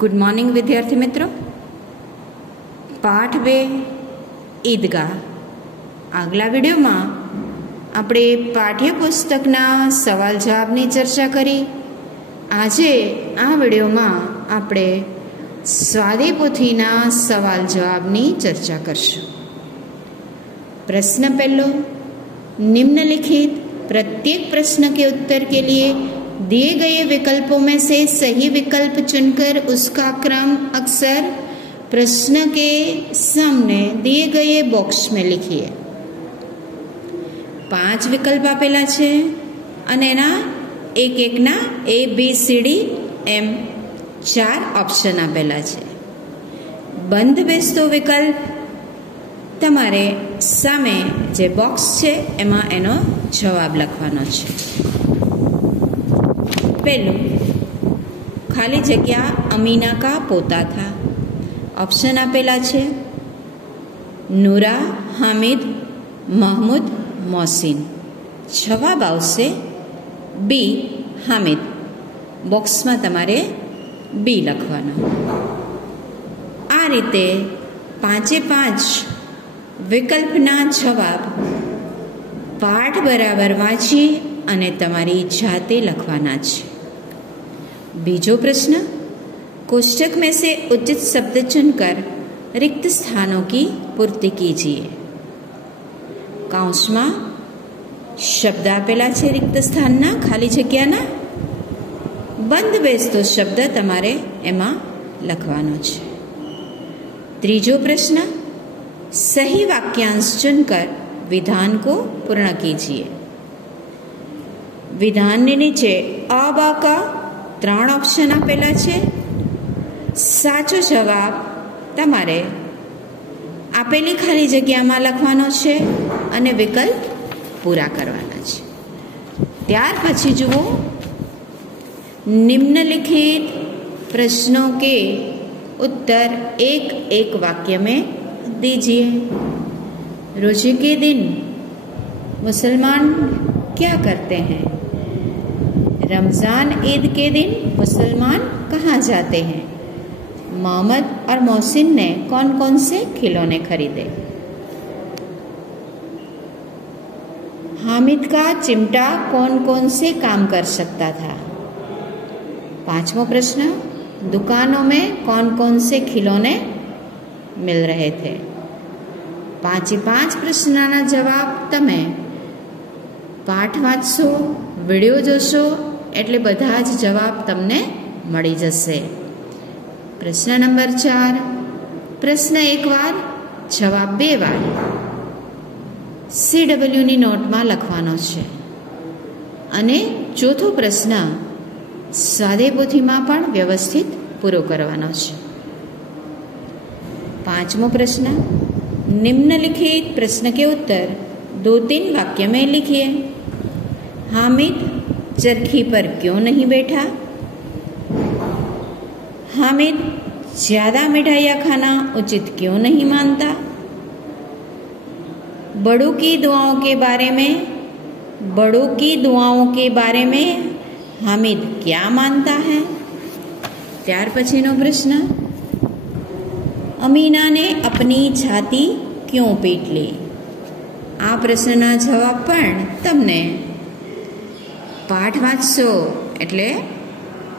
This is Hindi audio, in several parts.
गुड मॉर्निंग विद्यार्थी मित्रों। पाठ 2 ईदगाह આગલા વિડીયોમાં આપણે પાઠ્યપુસ્તકના સવાલ જવાબની ચર્ચા કરી। આજે આ વિડીયોમાં આપણે સ્વાધ્યાય સવાલ જવાબની ચર્ચા કરશું। प्रश्न पहलो, निम्नलिखित प्रत्येक प्रश्न के उत्तर के लिए दिए गए विकल्पों में से सही विकल्प चुनकर उसका क्रम अक्षर प्रश्न के सामने दिए गए बॉक्स में लिखिए। 5 विकल्प आपेला छे अने एना एक एकना ABCDM 4 ऑप्शन आपेला छे। बंध बेसतो विकल्प तमारे सामे जे बॉक्स छे एमां एनो जवाब लखवानो छे। पहलू, खाली जग्या अमीना का पोता था। ऑप्शन आपेला छे नूरा, हामिद, महमूद, मोहसिन। जवाब आवशे बी हामिद। बॉक्स में तमारे बी लखवानो। आ रीते 5 विकल्पना जवाब पाठ बराबर वाँची अने तमारी जाते लखवाना छे। बीजो प्रश्न, कोष्टक में से उचित शब्द चुनकर रिक्त स्थानों की पूर्ति कीजिए। काउंस में शब्द आपेला छे रिक्त स्थानना, खाली जग्याना। बंध बेसतो शब्द तमारे एमां लखवानो छे। त्रीजो प्रश्न, सही वाक्यांश चुनकर विधान को पूर्ण कीजिए। विधान ने नीचे अ ब क 3 ऑप्शन आपेला छे। साचो जवाब तमारे आपेली खाली जग्या में लखवानो छे अने विकल्प पूरा करवाना छे। त्यार पछी जुओ, निम्नलिखित प्रश्नों के उत्तर एक एक वाक्य में दीजिए। रोजे के दिन मुसलमान क्या करते हैं? रमज़ान ईद के दिन मुसलमान कहाँ जाते हैं? मोहम्मद और मोहसिन ने कौन कौन से खिलौने खरीदे? हामिद का चिमटा कौन कौन से काम कर सकता था? 5वां प्रश्न, दुकानों में कौन कौन से खिलौने मिल रहे थे? 5 प्रश्नना जवाब तमे पाठ वाँचशो, विडियो जोशो एटले बधा ज जवाब तमने मळी जशे। प्रश्न नंबर 4, प्रश्न 1 वार जवाब 2 वार CW नी नोट में लखवानो छे। अने चौथो प्रश्न स्वाध्याय पोथी में पण व्यवस्थित पूरो करवानो छे। 5मो प्रश्न, निम्नलिखित प्रश्न के उत्तर 2-3 वाक्य में लिखिए। हामिद चरखी पर क्यों नहीं बैठा? हामिद ज्यादा मिठाइयाँ खाना उचित क्यों नहीं मानता? बड़ों की दुआओं के बारे में हामिद क्या मानता है? त्यार पछीनो प्रश्न, अमीना ने अपनी छाती क्यों पीट ली? आ प्रश्नना जवाब पण तमने पाठ वाँचशो एटले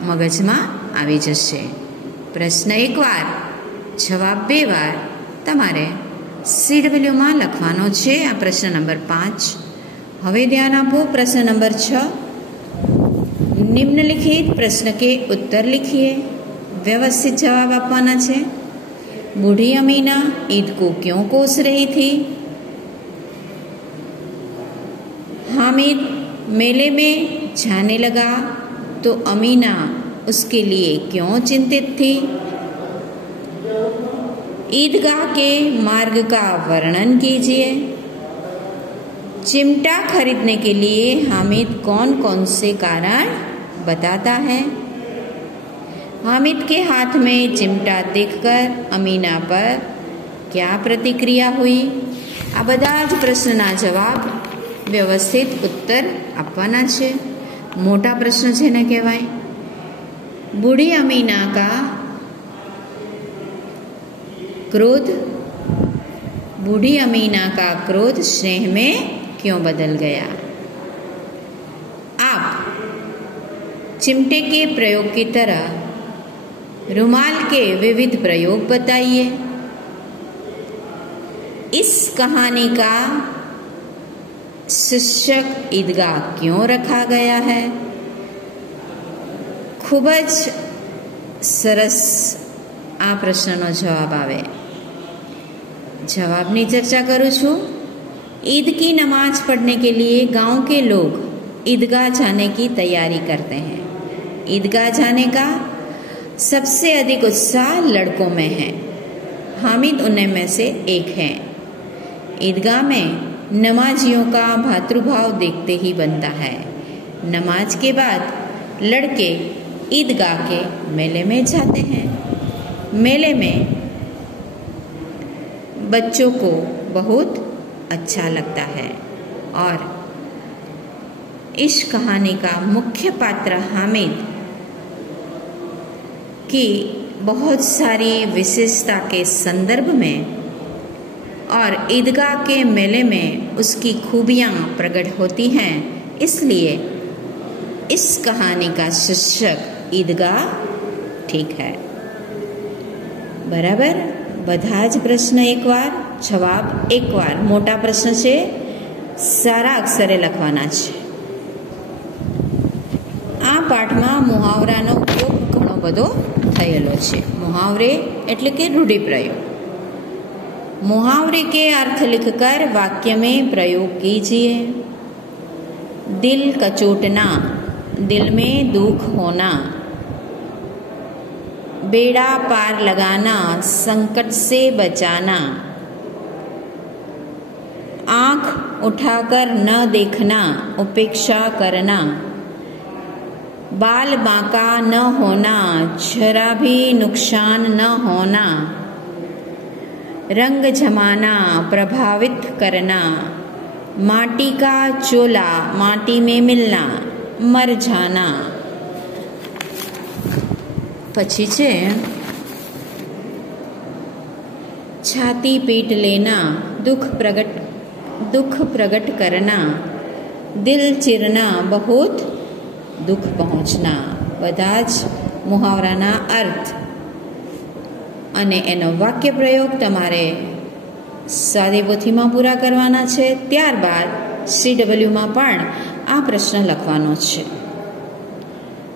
मगजमां आवी जशे। प्रश्न 1 वार जवाब 2 वार तमारे CW में लखवानो छे। आ प्रश्न नंबर 5। हवे ध्यान आपो। प्रश्न नंबर 6, निम्नलिखित प्रश्न के उत्तर लिखिए। व्यवस्थित जवाब आपवाना छे। बूढ़ी अमीना ईद को क्यों कोस रही थी? हामिद मेले में जाने लगा तो अमीना उसके लिए क्यों चिंतित थी? ईदगाह के मार्ग का वर्णन कीजिए। चिमटा खरीदने के लिए हामिद कौन कौन से कारण बताता है? हामिद के हाथ में चिमटा देखकर अमीना पर क्या प्रतिक्रिया हुई? आ बधा ज प्रश्नना जवाब व्यवस्थित उत्तर आपवाना छे। मोटा प्रश्न छे ने कहेवाय। बूढ़ी अमीना का क्रोध, बूढ़ी अमीना का क्रोध स्नेह में क्यों बदल गया? आप चिमटे के प्रयोग की तरह रुमाल के विविध प्रयोग बताइए। इस कहानी का शीर्षक ईदगाह क्यों रखा गया है? खूब ज सरस आ प्रश्नનો જવાબ આવે। जवाबनी चर्चा करूँ छूँ। ईद की नमाज पढ़ने के लिए गांव के लोग ईदगाह जाने की तैयारी करते हैं। ईदगाह जाने का सबसे अधिक उत्साह लड़कों में है। हामिद उन्हीं में से एक हैं। ईदगाह में नमाजियों का भातृभाव देखते ही बनता है। नमाज के बाद लड़के ईदगाह के मेले में जाते हैं। मेले में बच्चों को बहुत अच्छा लगता है और इस कहानी का मुख्य पात्र हामिद की बहुत सारी विशेषता के संदर्भ में और ईदगाह के मेले में उसकी खूबियां प्रकट होती हैं। इसलिए इस कहानी का शीर्षक ईदगाह ठीक है। बराबर। બધા જ પ્રશ્ન એકવાર, જવાબ એકવાર। મોટા પ્રશ્ન છે, સારા અક્ષરે લખવાના છે। આ પાઠમાં મુહાવરાનો ઉપયોગ ઘણો બધો થયેલો છે। મુહાવરે એટલે કે રૂઢિપ્રયોગ। मुहावरे के अर्थ लिखकर वाक्य में प्रयोग कीजिए। दिल कचोटना, दिल में दुख होना। बेड़ा पार लगाना, संकट से बचाना। आंख उठाकर न देखना, उपेक्षा करना। बाल बांका न होना, जरा भी नुकसान न होना। रंग जमाना, प्रभावित करना। माटी का चोला, माटी में मिलना, मर जाना। પછી છે छाती पीट लेना, दुख प्रकट करना। दिल चिरना, बहुत दुख पहुंचना। બધા જ મુહાવરાના અર્થ અને એનો વાક્ય પ્રયોગ તમારે સાદી પોથીમાં પૂરા કરવાના છે। ત્યારબાદ CWમાં પણ આ પ્રશ્ન લખવાનો છે।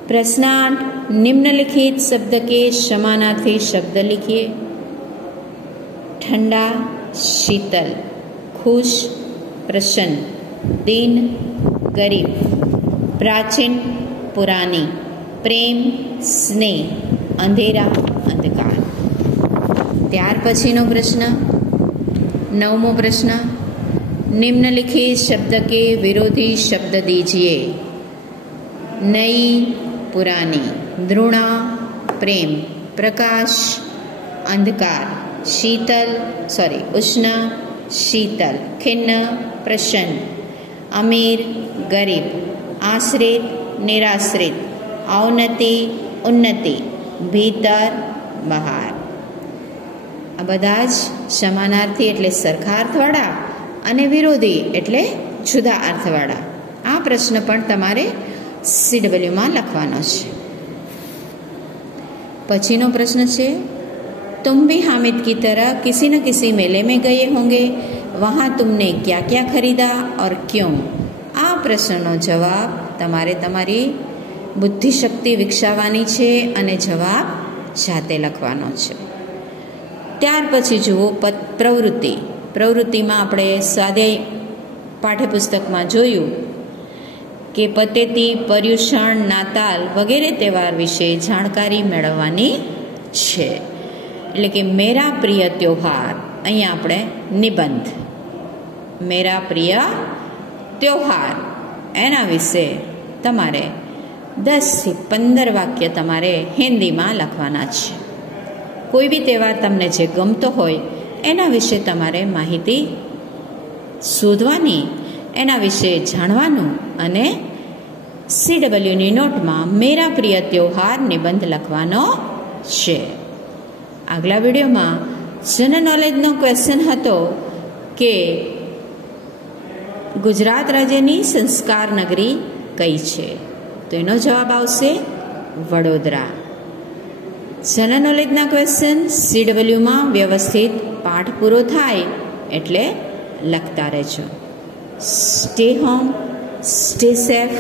प्रश्नार्थ, निम्नलिखित शब्द के समानार्थी शब्द लिखिए। ठंडा, शीतल। खुश, प्रसन्न। दीन, गरीब। प्राचीन, पुरानी। प्रेम, स्नेह। अंधेरा, अंधकार। ત્યાર પછીનો પ્રશ્ન 9મો પ્રશ્ન, निम्नलिखित शब्द के विरोधी शब्द दीजिए। नई, पुरानी। द्रोणा, प्रेम। प्रकाश, अंधकार। उष्ण, शीतल। खिन्न, प्रसन्न। अमीर, गरीब। आश्रित, निराश्रित। अवनति, उन्नति। भीतर, बहार। आ બધા જ સમાનાર્થી એટલે સરખા અર્થવાળા અને વિરોધી એટલે જુદા અર્થવાળા। આ પ્રશ્ન પણ તમારે CWમાં લખવાનો છે। પછીનો પ્રશ્ન છે, तुम भी हामिद की तरह किसी न किसी मेले में गए होंगे, वहाँ तुमने क्या क्या खरीदा और क्यों? आ प्रश्नનો જવાબ તમારે તમારી બુદ્ધિશક્તિ વિકસાવવાની છે અને જવાબ જાતે લખવાનો છે। ત્યાર પછી જુઓ પ્રવૃત્તિમાં આપણે સ્વાધ્યાય પાઠ્યપુસ્તકમાં જોયું કે પતેતી, પર્યુષણ, નાતાલ વગેરે તહેવાર વિશે જાણકારી મેળવવાની છે। એટલે કે મેરા પ્રિય ત્યોહાર, અહીંયા આપણે નિબંધ મેરા પ્રિય ત્યોહાર એના વિશે તમારે 10 થી 15 વાક્ય તમારે હિન્દીમાં લખવાના છે। કોઈ બી તહેવાર તમને જે ગમતો હોય એના વિશે તમારે માહિતી શોધવાની, એના વિશે જાણવાનું અને CWની નોટમાં મેરા પ્રિય ત્યોહાર નિબંધ લખવાનો છે। આગલા વિડીયોમાં જનરલ નોલેજનો ક્વેશ્ચન હતો કે ગુજરાત રાજ્યની સંસ્કાર નગરી કઈ છે? તો એનો જવાબ આવશે વડોદરા. જનરલ નોલેજના ક્વેશ્ચન CWમાં વ્યવસ્થિત પાઠ પૂરો થાય એટલે લખતા રહેજો. Stay home, stay safe,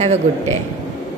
have a good day.